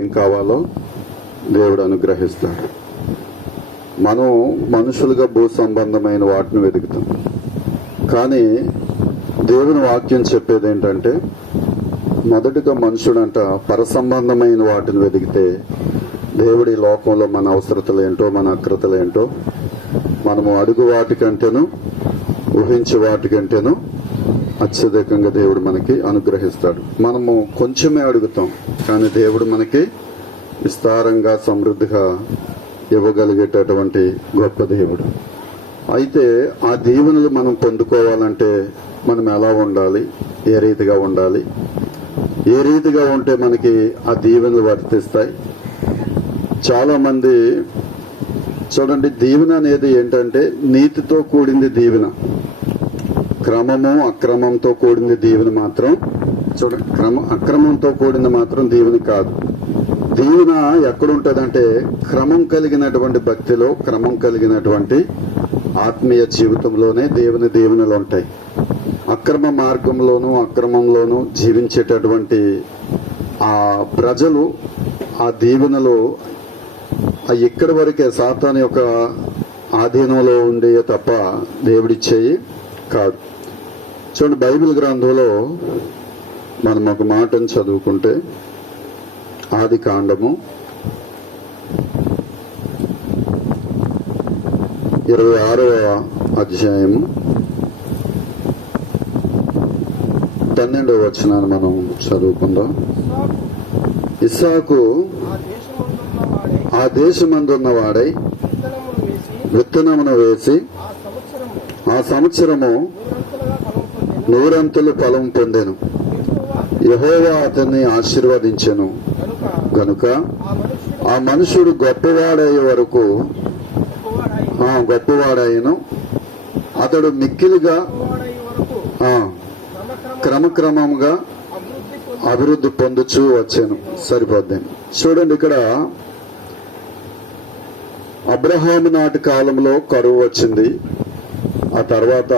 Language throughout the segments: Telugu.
ఏం కావాలో దేవుడు అనుగ్రహిస్తాడు. మనం మనుషులుగా భూ సంబంధమైన వాటిని వెతుకుతాం, కానీ దేవుని వాక్యం చెప్పేది ఏంటంటే మొదటిగా మనుషుడంట పరసంబంధమైన వాటిని వెతికితే దేవుడి లోకంలో మన అవసరతలేంటో మన అక్రతలేంటో మనము అడుగు వాటికంటేను ఊహించే వాటికంటేను అత్యధికంగా దేవుడు మనకి అనుగ్రహిస్తాడు. మనము కొంచెమే అడుగుతాం, కానీ దేవుడు మనకి విస్తారంగా సమృద్ధిగా ఇవ్వగలిగేటటువంటి గొప్ప దేవుడు. అయితే ఆ దీవెనలు మనం పొందుకోవాలంటే మనం ఎలా ఉండాలి, ఏ రీతిగా ఉండాలి, ఏ రీతిగా ఉంటే మనకి ఆ దీవెనలు వర్తిస్తాయి? చాలా మంది చూడండి, దీవెన అనేది ఏంటంటే నీతితో కూడింది దీవెన, క్రమము అక్రమంతో కూడింది దీవెన మాత్రం చూడండి, అక్రమంతో కూడింది మాత్రం దీవెన కాదు. దీవెన ఎక్కడుంటదంటే క్రమం కలిగినటువంటి భక్తిలో, క్రమం కలిగినటువంటి ఆత్మీయ జీవితంలోనే దేవుని దీవెనలు ఉంటాయి. అక్రమ మార్గంలోనూ అక్రమంలోనూ జీవించేటటువంటి ఆ ప్రజలు ఆ దీవెనలు ఇక్కడి వరకే సాతాను యొక్క ఆధీనంలో ఉండే తప్ప దేవుడిచ్చేయి కాదు. చూడండి, బైబిల్ గ్రంథంలో మనం ఒక మాటను చదువుకుంటే ఆది కాండము 26వ అధ్యాయము 12వ వచనాన్ని మనం చదువుకుందాం. ఇస్సాకు ఆ దేశమందున్న వాడై విత్తనమును వేసి ఆ సంవత్సరము 100 ఫలం పొందెను. యెహోవా అతన్ని ఆశీర్వదించెను గనుక ఆ మనుషుడు గొప్పవాడయ్యే వరకు గొప్పవాడాయను. అతడు మిక్కిలిగా క్రమక్రమంగా అభివృద్ధి పొందుచూ వచ్చాను. సరిపోద్ది. చూడండి, ఇక్కడ అబ్రహాము నాటి కాలంలో కరువు వచ్చింది. ఆ తర్వాత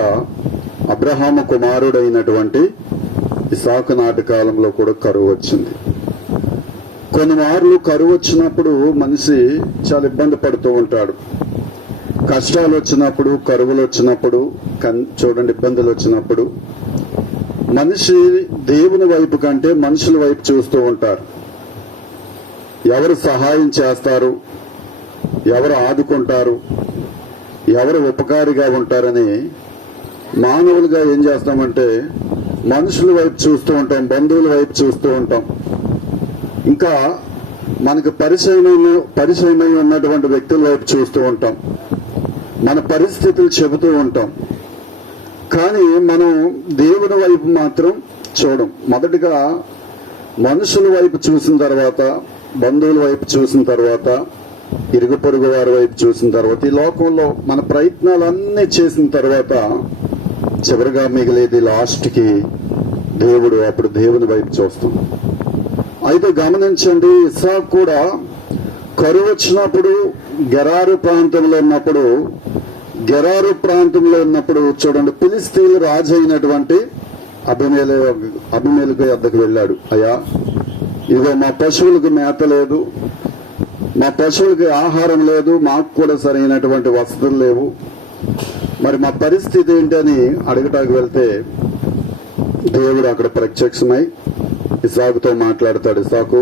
అబ్రహాము కుమారుడైనటువంటి ఇసాకు నాటి కాలంలో కూడా కరువు వచ్చింది. కొన్ని మార్లు కరువు వచ్చినప్పుడు మనిషి చాలా ఇబ్బంది పడుతూ ఉంటాడు. కష్టాలు వచ్చినప్పుడు, కరువులు వచ్చినప్పుడు, చూడండి, ఇబ్బందులు వచ్చినప్పుడు మనిషి దేవుని వైపు కంటే మనుషుల వైపు చూస్తూ ఉంటారు. ఎవరు సహాయం చేస్తారు, ఎవరు ఆదుకుంటారు, ఎవరు ఉపకారిగా ఉంటారని మానవులుగా ఏం చేస్తామంటే మనుషుల వైపు చూస్తూ ఉంటాం, బంధువుల వైపు చూస్తూ ఉంటాం, ఇంకా మనకు పరిచయమై ఉన్నటువంటి వ్యక్తుల వైపు చూస్తూ ఉంటాం, మన పరిస్థితులు చెబుతూ ఉంటాం. కానీ మనం దేవుని వైపు మాత్రం చూడం. మొదటిగా మనుషుల వైపు చూసిన తర్వాత, బంధువుల వైపు చూసిన తర్వాత, ఇరుగు పొరుగు వారి వైపు చూసిన తర్వాత, ఈ లోకంలో మన ప్రయత్నాలన్నీ చేసిన తర్వాత చివరిగా మిగిలేది లాస్ట్కి దేవుడు. అప్పుడు దేవుని వైపు చూస్తాం. అయితే గమనించండి, ఇస్సాకు కూడా కరువు వచ్చినప్పుడు గెరారు ప్రాంతంలో చూడండి, ఫిలిస్తీన్లు రాజు అయినటువంటి అబీమెలెకు వద్దకు వెళ్ళాడు. అయ్యా, ఇదిగో మా పశువులకు మేత లేదు, మా పశువులకి ఆహారం లేదు, మాకు కూడా సరైనటువంటి వసతులు లేవు, మరి మా పరిస్థితి ఏంటని అడగటానికి వెళ్తే దేవుడు అక్కడ ప్రత్యక్షమై ఇసాకుతో మాట్లాడతాడు. ఇసాకు,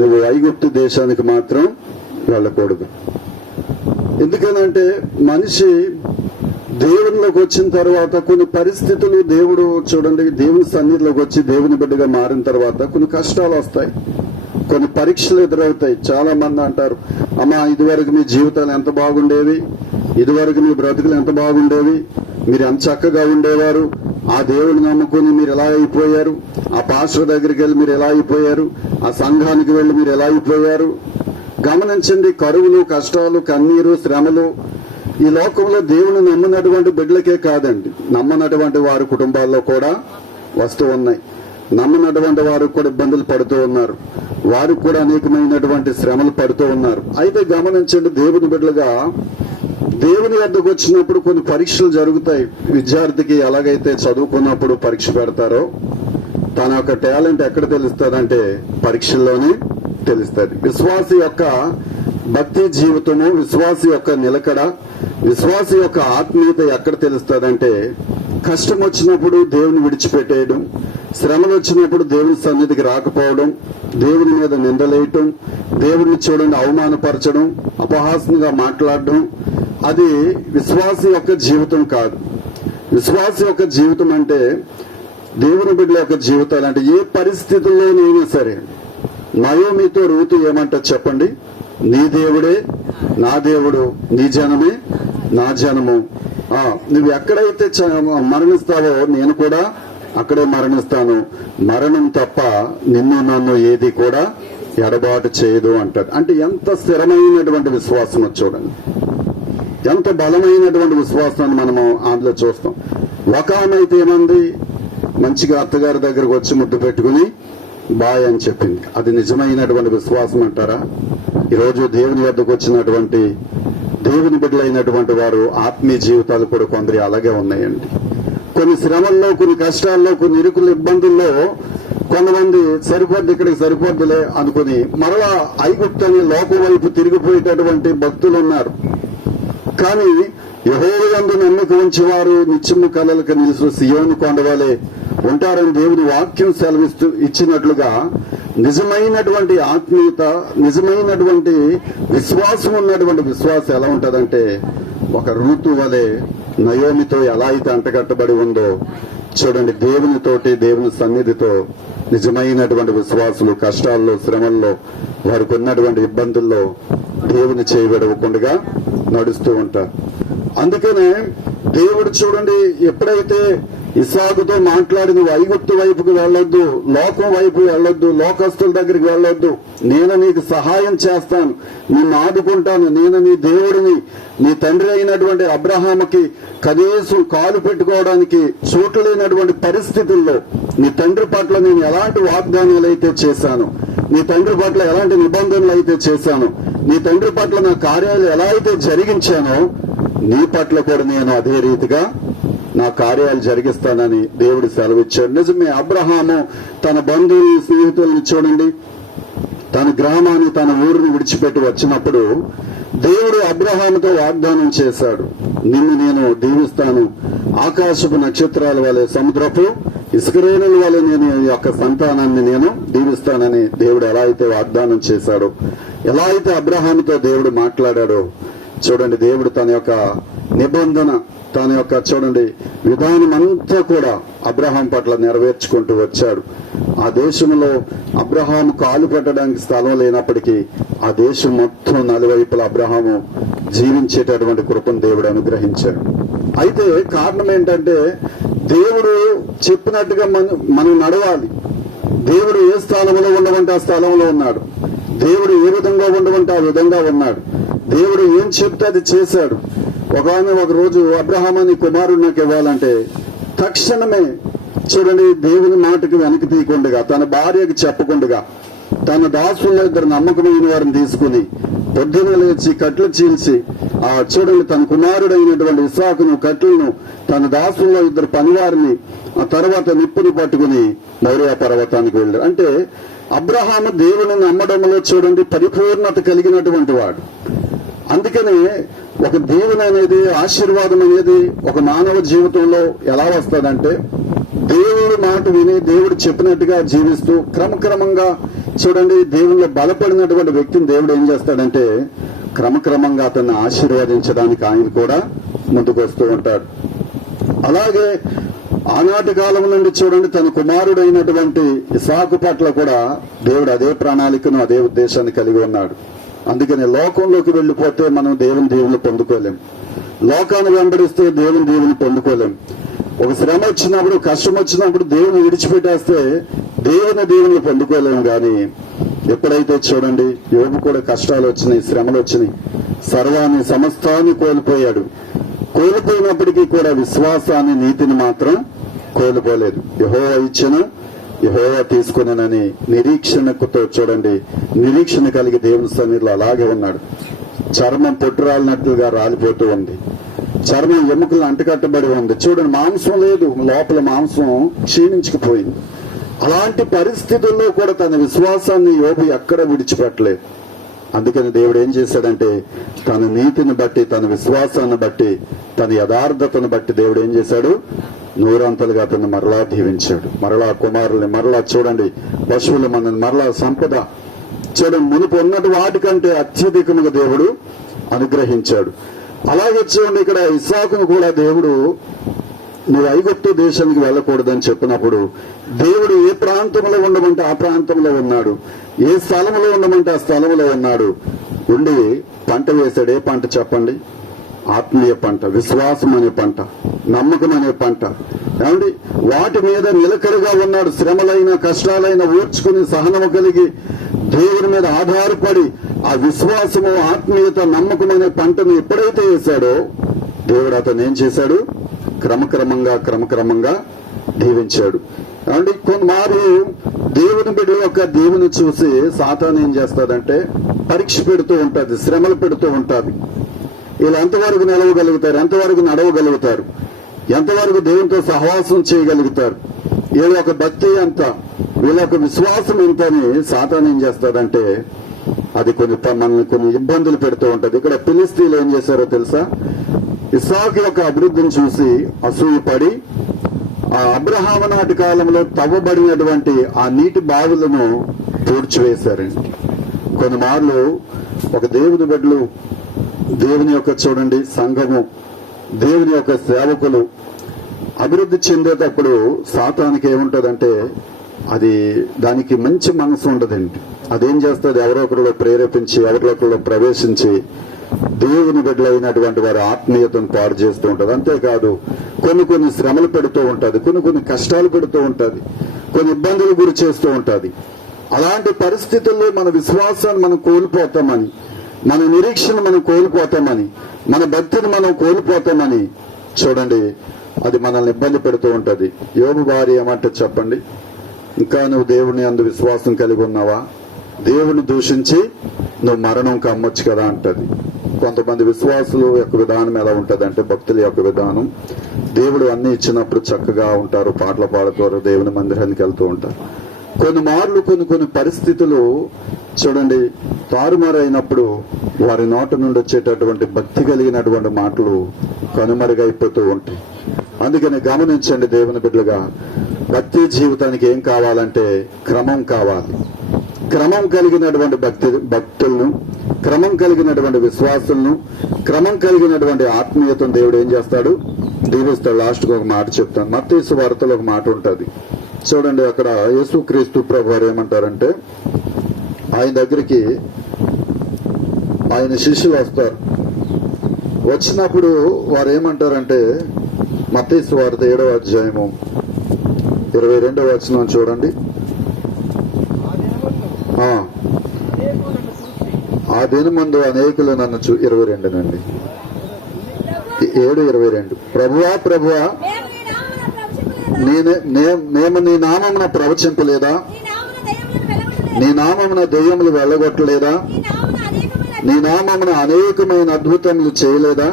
నువ్వు ఐగుప్తు దేశానికి మాత్రం వెళ్ళకూడదు. ఎందుకనంటే మనిషి దేవునిలోకి వచ్చిన తర్వాత కొన్ని పరిస్థితులు, దేవుడు చూడండి, దేవుని సన్నిధిలోకి వచ్చి దేవుని బిడ్డగా మారిన తర్వాత కొన్ని కష్టాలు వస్తాయి, కొన్ని పరీక్షలు ఎదురవుతాయి. చాలా మంది అంటారు, అమ్మా, ఇదివరకు మీ జీవితాలు ఎంత బాగుండేవి, ఇదివరకు మీ బ్రతుకులు ఎంత బాగుండేవి, మీరు ఎంత చక్కగా ఉండేవారు, ఆ దేవుడిని నమ్ముకుని మీరు ఎలా అయిపోయారు, ఆ పాస్టర్ దగ్గరికి వెళ్ళి మీరు ఎలా అయిపోయారు, ఆ సంఘానికి వెళ్ళి మీరు ఎలా అయిపోయారు. గమనించండి, కరువులు, కష్టాలు, కన్నీరు, శ్రమలు ఈ లోకంలో దేవుని నమ్మినటువంటి బిడ్డలకే కాదండి, నమ్మనటువంటి వారి కుటుంబాల్లో కూడా వస్తూ ఉన్నాయి. నమ్మనటువంటి వారు కూడా ఇబ్బందులు పడుతూ ఉన్నారు, వారికి కూడా అనేకమైనటువంటి శ్రమలు పడుతూ ఉన్నారు. అయితే గమనించండి, దేవుని బిడ్డలుగా దేవుని వద్దకు వచ్చినప్పుడు కొన్ని పరీక్షలు జరుగుతాయి. విద్యార్థికి ఎలాగైతే చదువుకున్నప్పుడు పరీక్ష పెడతారో తన యొక్క టాలెంట్ ఎక్కడ తెలుస్తుందంటే పరీక్షల్లోనే తెలుస్తుంది. విశ్వాసి యొక్క భక్తి జీవితము, విశ్వాసి యొక్క నిలకడ, విశ్వాసి యొక్క ఆత్మీయత ఎక్కడ తెలుస్తుందంటే కష్టం వచ్చినప్పుడు దేవుని విడిచిపెట్టేయడం, శ్రమలు వచ్చినప్పుడు దేవుని సన్నిధికి రాకపోవడం, దేవుని మీద నిందలేయటం, దేవుని చూడండి అవమానపరచడం, అపహాసంగా మాట్లాడడం, అది విశ్వాసి యొక్క జీవితం కాదు. విశ్వాసి యొక్క జీవితం అంటే దేవుని బిడ్డల యొక్క జీవితాలు అంటే ఏ పరిస్థితుల్లోనైనా సరే నయోమితో రూతు ఏమంటారు చెప్పండి? నీ దేవుడే నా దేవుడు, నీ జనమే నా జనము. నువ్వు ఎక్కడైతే మరణిస్తావో నేను కూడా అక్కడే మరణిస్తాను. మరణం తప్ప నిన్ను నన్ను ఏది కూడా ఎడబాటు చేయదు అంటాడు. అంటే ఎంత స్థిరమైనటువంటి విశ్వాసం చూడండి, ఎంత బలమైనటువంటి విశ్వాసాన్ని మనము అందులో చూస్తాం. ఒక ఆమె అయితే ఏమంది, మంచిగా అత్తగారి దగ్గరకు వచ్చి ముద్దు పెట్టుకుని బాయ్ అని చెప్పింది. అది నిజమైనటువంటి విశ్వాసం అంటారా? ఈరోజు దేవుని వద్దకు వచ్చినటువంటి దేవుని బిడ్డలైనటువంటి వారు ఆత్మీయ జీవితాలు కూడా కొందరి అలాగే ఉన్నాయండి. కొన్ని శ్రమల్లో, కొన్ని కష్టాల్లో, కొన్ని ఇరుకుల ఇబ్బందుల్లో కొంతమంది సరిపోద్ది, ఇక్కడికి సరిపోద్దులే అనుకుని మరలా ఐగుప్తు అనే లోకం వైపు తిరిగిపోయేటటువంటి భక్తులు ఉన్నారు. కానీ యెహోవా యందు నమ్మకం ఉంచేవారు నిత్యము కలలకు నిలుసు సియోను కొండవలే ఉంటారని దేవుని వాక్యం సెలవిస్తూ ఇచ్చినట్లుగా నిజమైనటువంటి ఆత్మీయత, నిజమైనటువంటి విశ్వాసం ఉన్నటువంటి విశ్వాసం ఎలా ఉంటదంటే ఒక రూతు వలె నయోమితో ఎలా అయితే అంటగట్టబడి ఉందో చూడండి. దేవునితోటి, దేవుని సన్నిధితో నిజమైనటువంటి విశ్వాసులు కష్టాల్లో, శ్రమల్లో, వారికి ఉన్నటువంటి ఇబ్బందుల్లో దేవుని చేయబడకుండా నడుస్తూ ఉంటారు. అందుకనే దేవుడు చూడండి, ఎప్పుడైతే ఇస్సాకుతో మాట్లాడి నువ్వు ఐగుప్తు వైపుకు వెళ్ళొద్దు, లోకం వైపు వెళ్ళొద్దు, లోకస్తుల దగ్గరికి వెళ్ళొద్దు, నేను నీకు సహాయం చేస్తాను, నిన్ను ఆదుకుంటాను, నేను నీ దేవుడిని, నీ తండ్రి అయినటువంటి అబ్రహాముకి కనీసం కాలు పెట్టుకోవడానికి చోటు లేనటువంటి పరిస్థితుల్లో నీ తండ్రి పట్ల నేను ఎలాంటి వాగ్దానాలు అయితే చేశాను, నీ తండ్రి పట్ల ఎలాంటి నిబంధనలు అయితే చేశాను, నీ తండ్రి పట్ల నా కార్యాలు ఎలా అయితే జరిగించానో నీ పట్ల కూడా నేను అదే రీతిగా నా కార్యాలు జరిగిస్తానని దేవుడు సెలవిచ్చాడు. నిజమే, అబ్రహాము తన బంధువులు, స్నేహితులను చూడండి, తన గ్రామాన్ని, తన ఊరిని విడిచిపెట్టి వచ్చినప్పుడు దేవుడు అబ్రహాముతో వాగ్దానం చేశాడు, నిన్ను నేను దీవిస్తాను, ఆకాశపు నక్షత్రాల వలె, సముద్రపు ఇసుకరేణుల వలె నేను ఈ యొక్క సంతానాన్ని నేను దీవిస్తానని దేవుడు ఎలా అయితే వాగ్దానం చేశాడో, ఎలా అయితే అబ్రహాముతో దేవుడు మాట్లాడాడో చూడండి, దేవుడు తన యొక్క నిబంధన, తన యొక్క చూడండి విధానం అంతా కూడా అబ్రహాం పట్ల నెరవేర్చుకుంటూ వచ్చాడు. ఆ దేశంలో అబ్రహాము కాలు పెట్టడానికి స్థలం లేనప్పటికీ ఆ దేశం మొత్తం నలువైపులా అబ్రహాము జీవించేటటువంటి కృపను దేవుడు అనుగ్రహించాడు. అయితే కారణం ఏంటంటే దేవుడు చెప్పినట్టుగా మనం నడవాలి. దేవుడు ఏ స్థలంలో ఉండమంటే ఆ స్థలంలో ఉన్నాడు, దేవుడు ఏ విధంగా ఉండమంటే ఆ విధంగా ఉన్నాడు, దేవుడు ఏం చెప్తే అది చేశాడు. ఒక రోజు అబ్రహాం అని కుమారుడు నాకు ఇవ్వాలంటే తక్షణమే చూడండి దేవుని మాటకు వెనక్కి తీయకుండా, తన భార్యకి చెప్పకుండా, తన దాసుల్లో ఇద్దరు నమ్మకమైన వారిని తీసుకుని పొద్దున లేచి కట్లు చీల్చి చూడండి తన కుమారుడైనటువంటి ఇస్సాకును, కట్లను, తన దాసుల్లో ఇద్దరు పనివారిని, ఆ తర్వాత నిప్పుని పట్టుకుని మోరియా పర్వతానికి వెళ్ళాడు. అంటే అబ్రహాము దేవుని నమ్మడంలో చూడండి పరిపూర్ణత కలిగినటువంటి వాడు. అందుకనే ఒక దీవెన అనేది, ఆశీర్వాదం అనేది ఒక మానవ జీవితంలో ఎలా వస్తుందంటే దేవుడి మాట విని దేవుడు చెప్పినట్టుగా జీవిస్తూ క్రమక్రమంగా చూడండి దేవుళ్ళు బలపడినటువంటి వ్యక్తిని దేవుడు ఏం చేస్తాడంటే క్రమక్రమంగా అతన్ని ఆశీర్వదించడానికి ఆయన కూడా ముందుకు వస్తూ ఉంటాడు. అలాగే ఆనాటి కాలం నుండి చూడండి తన కుమారుడైనటువంటి ఇస్సాకు పట్ల కూడా దేవుడు అదే ప్రణాళికను, అదే ఉద్దేశాన్ని కలిగి ఉన్నాడు. అందుకని లోకంలోకి వెళ్ళిపోతే మనం దేవుని పొందుకోలేం, లోకాన్ని వెంబడిస్తే దేవుని పొందుకోలేం. ఒక శ్రమ వచ్చినప్పుడు, కష్టం వచ్చినప్పుడు దేవుని విడిచిపెట్టేస్తే దేవుని పొందుకోలేము. కానీ ఎప్పుడైతే చూడండి యోబు కూడా కష్టాలు వచ్చినాయి, శ్రమలు వచ్చినాయి, సర్వాన్ని సమస్తాన్ని కోల్పోయాడు. కోల్పోయినప్పటికీ కూడా విశ్వాసాన్ని, నీతిని మాత్రం కోల్పోలేదు. యెహోవా ఇచ్చెను, యెహోవా తీసుకున్నానని నిరీక్షణతో చూడండి, నిరీక్షణ కలిగి దేవుని సన్నిధిలో అలాగే ఉన్నాడు. చర్మం పొట్టురాలినట్లుగా రాలిపోతూ ఉంది, చర్మం ఎముకలు అంటకట్టబడి ఉంది. చూడండి మాంసం లేదు, లోపల మాంసం క్షీణించుకుపోయింది. అలాంటి పరిస్థితుల్లో కూడా తన విశ్వాసాన్ని యోబు ఎక్కడ విడిచిపెట్టలేదు. అందుకని దేవుడు ఏం చేశాడంటే తన నీతిని బట్టి, తన విశ్వాసాన్ని బట్టి, తన యథార్థతను బట్టి దేవుడు ఏం చేశాడు, నూరంతలుగా అతను మరలా దీవించాడు. మరలా కుమారుల్ని మరలా చూడండి, పశువులు మనల్ని మరలా సంపద చూడండి, మునుపు ఉన్నటి వాటికంటే అత్యధికముగా దేవుడు అనుగ్రహించాడు. అలాగే చూడండి, ఇక్కడ ఇస్సాకును కూడా దేవుడు నువ్వు ఐగుప్తు దేశానికి వెళ్ళకూడదని చెప్పినప్పుడు దేవుడు ఏ ప్రాంతంలో ఉండమంటే ఆ ప్రాంతంలో ఉన్నాడు, ఏ స్థలంలో ఉండమంటే ఆ స్థలంలో ఉన్నాడు. ఉండి పంట వేశాడు. ఏ పంట చెప్పండి? ఆత్మీయ పంట, విశ్వాసం అనే పంట, నమ్మకం అనే పంట. ఏమండి, వాటి మీద నిలకడగా ఉన్నాడు. శ్రమలైన కష్టాలైన ఓర్చుకుని సహనము కలిగి దేవుని మీద ఆధారపడి ఆ విశ్వాసము, ఆత్మీయత, నమ్మకం అనే పంటను ఎప్పుడైతే వేశాడో దేవుడు అతను ఏం చేశాడు, క్రమక్రమంగా దీవించాడు. ఏమండి, కొన్నిమార్లు దేవుని బిడ్డల యొక్క దేవుని చూసి సాతాను ఏం చేస్తాడంటే పరీక్ష పెడుతూ ఉంటుంది, శ్రమలు పెడుతూ ఉంటుంది. వీళ్ళు ఎంతవరకు నిలవగలుగుతారు, ఎంతవరకు నడవగలుగుతారు, ఎంతవరకు దేవునితో సహవాసం చేయగలుగుతారు, వీళ్ళ యొక్క భక్తి ఎంత, వీళ్ళ యొక్క విశ్వాసం ఎంత అని సాతాను ఏం చేస్తాడంటే అది మనల్ని కొన్ని ఇబ్బందులు పెడుతూ ఉంటది. ఇక్కడ ఫిలిస్తీన్లు ఏం చేశారో తెలుసా? ఇస్సాకు యొక్క అభివృద్ధిని చూసి అసూయపడి ఆ అబ్రహాము నాటి కాలంలో తవ్వబడినటువంటి ఆ నీటి బావులను పూడ్చివేశారండి. కొన్నిమార్లు ఒక దేవుని బిడ్డలు, దేవుని యొక్క చూడండి సంఘము, దేవుని యొక్క సేవకులు అభివృద్ధి చెందేటప్పుడు సాతానికి ఏముంటదంటే అది దానికి మంచి మనసు ఉండదండి. అదేం చేస్తుంది, ఎవరో ఒకరిలో ప్రేరేపించి, ఎవరో ఒకరిలో ప్రవేశించి దేవుని బిడ్డలైనటువంటి వారి ఆత్మీయతను పాడు చేస్తూ ఉంటది. అంతేకాదు కొన్ని శ్రమలు పెడుతూ ఉంటది, కొన్ని కష్టాలు పెడుతూ ఉంటది, కొన్ని ఇబ్బందులు గురి చేస్తూ ఉంటది. అలాంటి పరిస్థితుల్లో మన విశ్వాసాన్ని మనం కోల్పోతామని, మన నిరీక్షణ మనం కోల్పోతామని, మన భక్తిని మనం కోల్పోతామని చూడండి అది మనల్ని ఇబ్బంది పెడుతూ ఉంటది. యోబు భార్య ఏమంటే చెప్పండి, ఇంకా నువ్వు దేవుని అందు విశ్వాసం కలిగి ఉన్నావా, దేవుని దూషించి నువ్వు మరణం కమ్మొచ్చు కదా అంటది. కొంతమంది విశ్వాసుల యొక్క విధానం ఎలా ఉంటది అంటే, భక్తుల యొక్క విధానం, దేవుడు అన్ని ఇచ్చినప్పుడు చక్కగా ఉంటారు, పాటలు పాడుతారు, దేవుని మందిరానికి వెళ్తూ ఉంటారు. కొన్ని పరిస్థితులు చూడండి తారుమారైనప్పుడు వారి నోట నుండి వచ్చేటటువంటి భక్తి కలిగినటువంటి మాటలు కనుమరుగైపోతూ ఉంటాయి. అందుకని గమనించండి దేవుని బిడ్డలుగా, భక్తి జీవితానికి ఏం కావాలంటే క్రమం కావాలి. క్రమం కలిగినటువంటి భక్తులను, క్రమం కలిగినటువంటి విశ్వాసులను, క్రమం కలిగినటువంటి ఆత్మీయతను దేవుడు ఏం చేస్తాడు, దీవిస్తాడు. లాస్ట్కి ఒక మాట చెప్తాను. మత్తయి సువార్తలో ఒక మాట ఉంటుంది చూడండి. అక్కడ యేసుక్రీస్తు ప్రభు వారు ఏమంటారంటే, ఆయన దగ్గరికి ఆయన శిష్యులు వస్తారు. వచ్చినప్పుడు వారు ఏమంటారంటే, మత్తయి సువార్త 7వ అధ్యాయము 22వ వచనం చూడండి. ఆ దినమందు అనేకులు నన్ను 22 7:22 ప్రభువా మేము నీ నామమున ప్రవచింపలేదా, నీ నామమున దెయ్యములు వెళ్ళగొట్టలేదా, నీ నామమున అనేకమైన అద్భుతములు చేయలేదా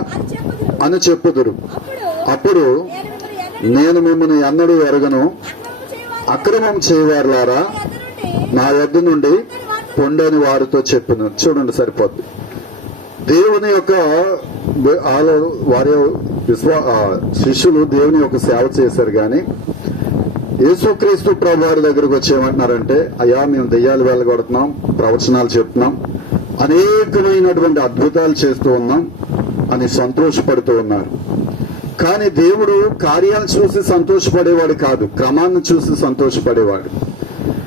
అని చెప్పుదురు. అప్పుడు నేను మిమ్మల్ని ఎన్నడూ ఎరగను, అక్రమం చేయవారులారా నా వద్ద నుండి పొండని వారితో చెప్పిన. చూడండి సరిపోద్ది. దేవుని యొక్క వారి శిష్యులు దేవుని యొక్క సేవ చేశారు, కానీ యేసుక్రీస్తు ప్రభు వారి దగ్గరకు వచ్చి ఏమంటున్నారంటే, అయ్యా మేము దెయ్యాలు వెళ్ళగొడుతున్నాం, ప్రవచనాలు చెప్తున్నాం, అనేకమైనటువంటి అద్భుతాలు చేస్తూ ఉన్నాం అని సంతోషపడుతూ ఉన్నారు. కానీ దేవుడు కార్యాలు చూసి సంతోషపడేవాడు కాదు, క్రమాన్ని చూసి సంతోషపడేవాడు,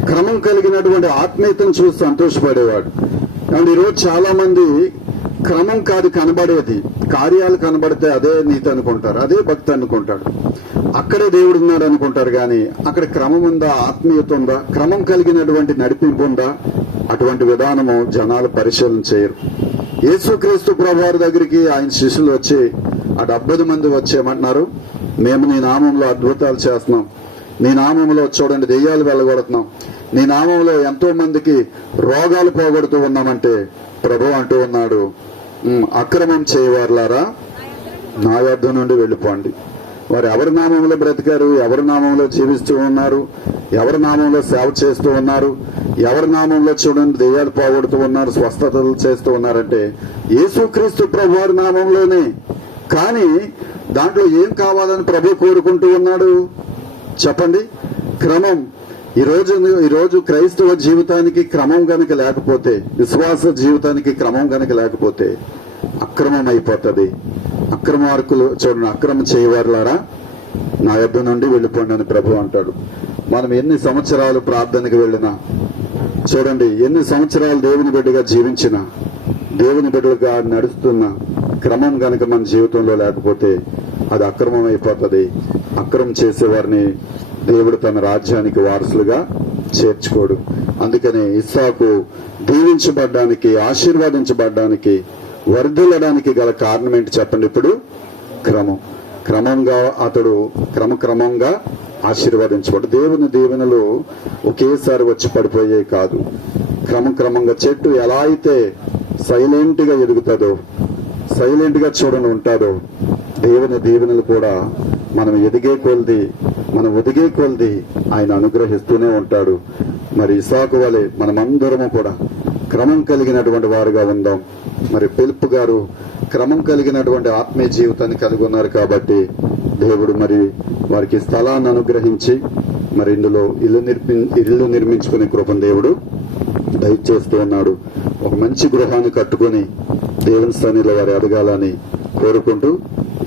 క్రమం కలిగినటువంటి ఆత్మీయతను చూసి సంతోషపడేవాడు. అండ్ ఈరోజు చాలా మంది క్రమం కాదు కనబడేది, కార్యాలు కనబడితే అదే నీతి అనుకుంటారు, అదే భక్తి అనుకుంటాడు, అక్కడే దేవుడు ఉన్నాడు అనుకుంటారు. కానీ అక్కడ క్రమం ఉందా, ఆత్మీయత ఉందా, క్రమం కలిగినటువంటి నడిపింపు ఉందా, అటువంటి విధానము జనాలు పరిశీలన చేయరు. యేసుక్రీస్తు ప్రభువారి దగ్గరికి ఆయన శిష్యులు వచ్చి ఆ 70 మంది వచ్చేయమంటున్నారు, మేము నీ నామంలో అద్భుతాలు చేస్తున్నాం, నీ నామంలో చూడండి దెయ్యాలు వెళ్ళగొడుతున్నాం, నీ నామంలో ఎంతో మందికి రోగాలు పోగొడుతూ ఉన్నామంటే ప్రభు అంటూ ఉన్నాడు, అక్రమం చేయవారులారా నా యొద్ద నుండి వెళ్ళిపోండి. వారు ఎవరి నామంలో బ్రతికారు, ఎవరి నామంలో జీవిస్తూ ఉన్నారు, ఎవరి నామంలో సేవ చేస్తూ ఉన్నారు, ఎవరి నామంలో చూడండి దెయ్యాలు పోగొడుతూ ఉన్నారు, స్వస్థతలు చేస్తూ ఉన్నారంటే యేసుక్రీస్తు ప్రభు వారి నామంలోనే. కానీ దాంట్లో ఏం కావాలని ప్రభు కోరుకుంటూ ఉన్నాడు చెప్పండి? క్రమం. ఈరోజు క్రైస్తవ జీవితానికి క్రమం గనక లేకపోతే, విశ్వాస జీవితానికి క్రమం గనక లేకపోతే అక్రమం అయిపోతుంది. అక్రమార్కులు చూడండి, అక్రమం చేయవారులారా నా యొద్ద నుండి వెళ్ళిపోండి అని ప్రభు అంటాడు. మనం ఎన్ని సంవత్సరాలు ప్రార్థనకు వెళ్ళినా చూడండి, ఎన్ని సంవత్సరాలు దేవుని బిడ్డగా జీవించినా, దేవుని బిడ్డలుగా నడుస్తున్న క్రమం గనక మన జీవితంలో లేకపోతే అది అక్రమం అయిపోతుంది. అక్రమం చేసేవారిని దేవుడు తన రాజ్యానికి వారసులుగా చేర్చుకోడు. అందుకనే ఇస్సాకు దీవించబడ్డానికి, ఆశీర్వాదించబడ్డానికి, వర్ధిల్లడానికి గల కారణం ఏంటి చెప్పండి? ఇప్పుడు క్రమంగా అతడు క్రమంగా ఆశీర్వదించబడు. దేవుని దీవెనలు ఒకేసారి వచ్చి పడిపోయే కాదు. క్రమంగా చెట్టు ఎలా అయితే సైలెంట్ గా ఎదుగుతుందో, సైలెంట్ గా చూడని ఉంటాడో, దేవుని దీవెనలు కూడా మనం ఒదిగే కొలది ఆయన అనుగ్రహిస్తూనే ఉంటాడు. మరి ఇసాకు వలె మనమందరము కూడా క్రమం కలిగినటువంటి వారుగా ఉందాం. మరి పిలుపు గారు క్రమం కలిగినటువంటి ఆత్మీయ జీవితాన్ని కలిగి ఉన్నారు కాబట్టి దేవుడు మరి వారికి స్థలాన్ని అనుగ్రహించి మరి ఇందులో ఇల్లు నిర్మించుకునే కృపను దేవుడు దయచేస్తూ ఉన్నాడు. ఒక మంచి గృహాన్ని కట్టుకుని దేవుని స్థానిలో వారు ఎదగాలని కోరుకుంటూ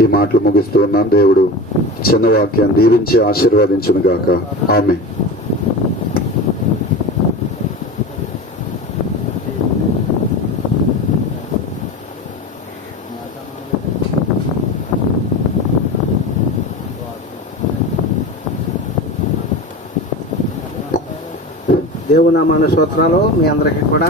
ఈ మాటలు ముగిస్తూ ఉన్నాను. దేవుడు చిన్న వాక్యాన్ని దీవించి ఆశీర్వదించును గాక. ఆమేన్. దేవునామాన స్తోత్రాలు. మీ అందరికీ కూడా